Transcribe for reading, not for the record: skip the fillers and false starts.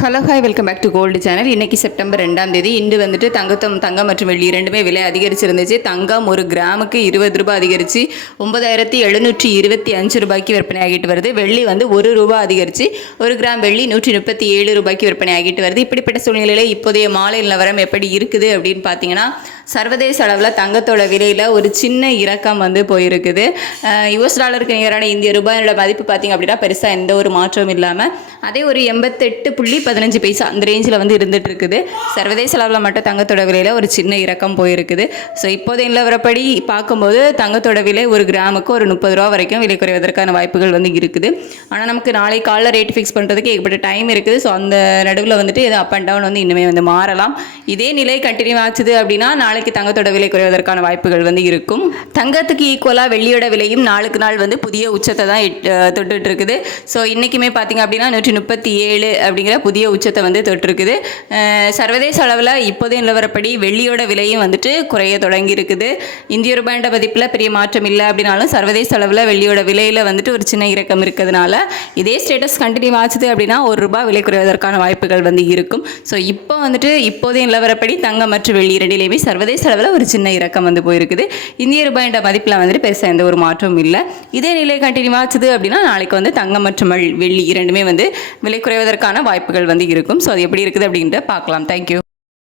Hello hi welcome back to gold channel. இன்றைக்கி September 2ஆம் தேதி. இன்று வந்துட்டு தங்கம் மற்றும் வெள்ளி ரெண்டுமே விலை அதிகரிச்சிருந்துச்சு. தங்கம் ஒரு கிராமுக்கு 20 ரூபாய் அதிகரித்து 9725 ரூபாய்க்கு விற்பனை ஆகிட்டு வருது. வெள்ளி வந்து ₹1 அதிகரித்து 1 கிராம் வெள்ளி 137 ரூபாய்க்கு விற்பனை ஆகிட்டு வருது. இப்படிப்பட்ட சூழ்நிலையில் இப்போதைய மாலை நிலவரம் எப்படி இருக்குது அப்படின்னு பார்த்தீங்கன்னா, சர்வதேச அளவில் தங்கத்தோட விலையில் ஒரு சின்ன இறக்கம் வந்து போயிருக்குது. US டாலருக்கு நிகரான இந்திய ரூபாயோட மதிப்பு பார்த்திங்க அப்படின்னா பெருசாக எந்த ஒரு மாற்றமும் இல்லாமல் அதே ஒரு 88.15 அந்த ரேஞ்சில் வந்து இருந்துட்டு இருக்குது. சர்வதேச அளவில் மட்டும் தங்கத்தோட விலையில் ஒரு சின்ன இறக்கம் போயிருக்குது. ஸோ இப்போதைய நிலவரப்படி பார்க்கும்போது தங்கத்தோட விலை ஒரு கிராமுக்கு ஒரு ₹30 வரைக்கும் விலை குறைவதற்கான வாய்ப்புகள் வந்து இருக்குது. ஆனால் நமக்கு நாளை காலைல ரேட் ஃபிக்ஸ் பண்ணுறதுக்கு ஏகப்பட்ட டைம் இருக்குது. ஸோ அந்த நடுவில் வந்துட்டு இது அப் அண்ட் டவுன் வந்து இன்னுமே வந்து மாறலாம். இதே நிலை கண்டினியூ ஆச்சுது அப்படின்னா நாளைக்கு தங்கத்தோட விலை குறைவதற்கான வாய்ப்புகள் வந்து இருக்கும். தங்கத்துக்கு ஈக்குவலாக வெள்ளியோட விலையும் நாளுக்கு நாள் வந்து புதிய உச்சத்தை தான் தொட்டுட்டு இருக்குது. ஸோ இன்றைக்குமே பார்த்திங்க அப்படின்னா 137 அப்படிங்கிற புதிய உச்சத்தை வந்து தொட்டிருக்குது. சர்வதேச அளவில் இப்போதைய நிலவரப்படி வெள்ளியோட விலையும் வந்துட்டு குறைய தொடங்கி இருக்குது. இந்திய ரூபாயோட மதிப்பில் பெரிய மாற்றம் இல்லை அப்படின்னாலும் சர்வதேச அளவில் வெள்ளியோட விலையில் வந்துட்டு ஒரு சின்ன இறக்கம் இருக்கிறதுனால இதே ஸ்டேட்டஸ் கண்டினியூ ஆச்சுது அப்படின்னா ₹1 விலை குறைவதற்கான வாய்ப்புகள் வந்து இருக்கும். ஸோ இப்போ வந்துட்டு இப்போதைய நிலவரப்படி தங்கம் மற்றும் வெள்ளி ரெண்டிலையுமே சர்வதேச அளவில் ஒரு சின்ன இறக்கம் வந்து போயிருக்குது. இந்திய ரூபாயோட மதிப்பில் வந்துட்டு பெருசாக எந்த ஒரு மாற்றமும் இல்லை. இதே நிலை கண்டினியூ ஆச்சுது அப்படின்னா நாளைக்கு வந்து தங்கம் மற்றும் வெள்ளி இரண்டுமே வந்து விலை குறைவதற்கான வாய்ப்புகள் வந்து இருக்கும். ஸோ அது எப்படி இருக்குது அப்படின்றத பார்க்கலாம். தேங்க்யூ.